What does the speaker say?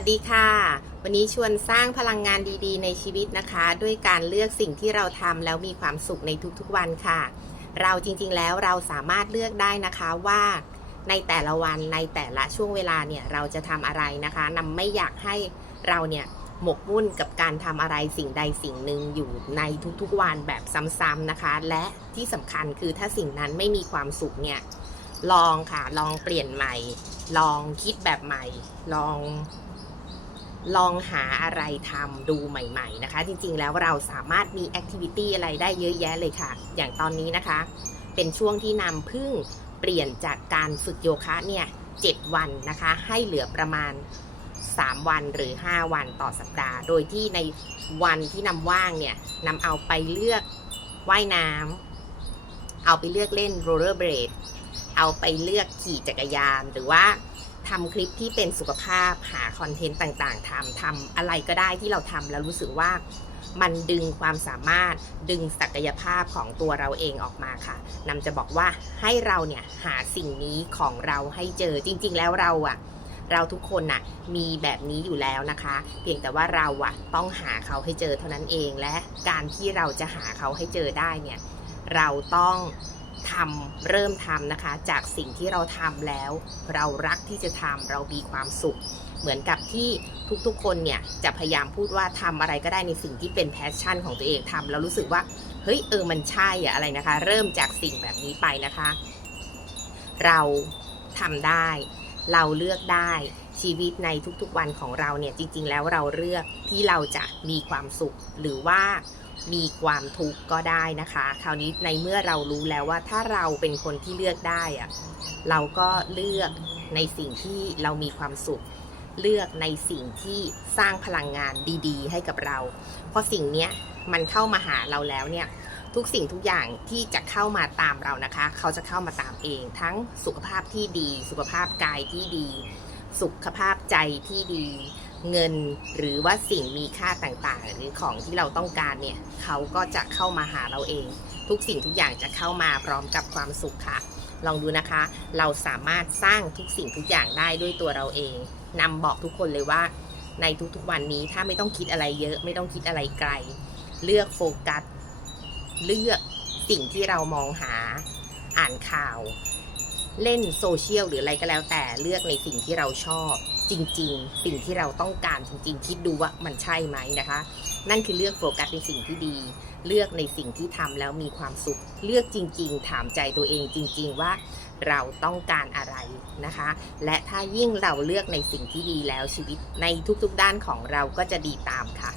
วัสดีค่ะ วันนี้ชวนสร้างพลังงานดีๆ ในชีวิตนะคะ ด้วยการเลือกสิ่งที่เราทำแล้วมีความสุขในทุกๆวันค่ะ เราจริงๆแล้วเราสามารถเลือกได้นะคะว่าในแต่ละวันในแต่ละช่วงเวลาเนี่ยเราจะทำอะไรนะคะนำไม่อยากให้เราเนี่ยหมกมุ่นกับการทำอะไรสิ่งใดสิ่งหนึ่งอยู่ในทุกๆวันแบบซ้ำๆนะคะ และที่สำคัญคือถ้าสิ่งนั้นไม่มีความสุขเนี่ย ลองค่ะ ลองเปลี่ยนใหม่ ลองคิดแบบใหม่ ลอง ลองหาอะไรทำดูใหม่ๆนะคะ จริงๆแล้วเราสามารถมีแอคทิวิตี้อะไรได้เยอะแยะเลยค่ะ อย่างตอนนี้นะคะ เป็นช่วงที่นำพึ่งเปลี่ยนจากการฝึกโยคะเนี่ย7วันนะคะ ให้เหลือประมาณ 3 วันหรือ 5 วันต่อสัปดาห์ โดยที่ในวันที่นำว่างเนี่ยนำเอาไปเลือกว่ายน้ำเอาไปเลือกเล่นโรลเลอร์เบรด เอาไปเลือกขี่จักรยาน หรือว่าทำคลิปที่เป็นสุขภาพหาคอนเทนต์ต่างๆทำทำอะไรก็ได้ที่เราทำแล้วรู้สึกว่ามันดึงความสามารถดึงศักยภาพของตัวเราเองออกมาค่ะนำจะบอกว่าให้เราเนี่ยหาสิ่งนี้ของเราให้เจอจริง ๆ แล้วเราอะเราทุกคนน่ะมีแบบนี้อยู่แล้วนะคะ เพียงแต่ว่าเราอะต้องหาเขาให้เจอเท่านั้นเองและการที่เราจะหาเขาให้เจอได้เนี่ยเราต้อง ทำเริ่มทำนะคะ จากสิ่งที่เราทำแล้ว เรารักที่จะทำเรามีความสุข เหมือนกับที่ทุกๆ คนเนี่ยจะพยายามพูดว่าทำอะไรก็ได้ในสิ่งที่เป็นแพชชั่นของตัวเองทำแล้วรู้สึกว่าเฮ้ยเออมันใช่อะอะไรนะคะ เริ่มจากสิ่งแบบนี้ไปนะคะ เราทำได้ เราเลือกได้ชีวิตในทุกๆวันของเราเนี่ยจริงๆ แล้วเราเลือกที่เราจะมีความสุขหรือว่ามีความทุกข์ก็ได้นะคะ คราวนี้ในเมื่อเรารู้แล้วว่าถ้าเราเป็นคนที่เลือกได้อะเราก็เลือกในสิ่งที่เรามีความสุข เลือกในสิ่งที่สร้างพลังงานดี ๆ ให้กับเรา เพราะสิ่งเนี้ยมันเข้ามาหาเราแล้วเนี่ย ทุกสิ่งทุกอย่างที่จะเข้ามาตามเรานะคะ เขาจะเข้ามาตามเอง ทั้งสุขภาพที่ดี สุขภาพกายที่ดี สุขภาพใจที่ดี เงินหรือว่าสิ่งมีค่าต่างๆ หรือของที่เราต้องการเนี่ยเขาก็จะเข้ามาหาเราเอง ทุกสิ่งทุกอย่างจะเข้ามาพร้อมกับความสุขค่ะลองดูนะคะ เราสามารถสร้างทุกสิ่งทุกอย่างได้ด้วยตัวเราเอง นำบอกทุกคนเลยว่า ในทุกๆวันนี้ถ้าไม่ต้องคิดอะไรเยอะ ไม่ต้องคิดอะไรไกล เลือกโฟกัส เลือกสิ่งที่เรามองหาอ่านข่าว เล่นโซเชียลหรืออะไรก็แล้วแต่เลือกในสิ่งที่เราชอบ จริง ๆ สิ่งที่เราต้องการจริง ๆ คิดดูว่ามันใช่ไหมนะคะ นั่นคือเลือกโฟกัสในสิ่งที่ดี เลือกในสิ่งที่ทำแล้วมีความสุข เลือกจริง ๆ ถามใจตัวเองจริง ๆ ว่าเราต้องการอะไรนะคะ และถ้ายิ่งเราเลือกในสิ่งที่ดีแล้วชีวิตในทุกๆด้านของเราก็จะดีตามค่ะ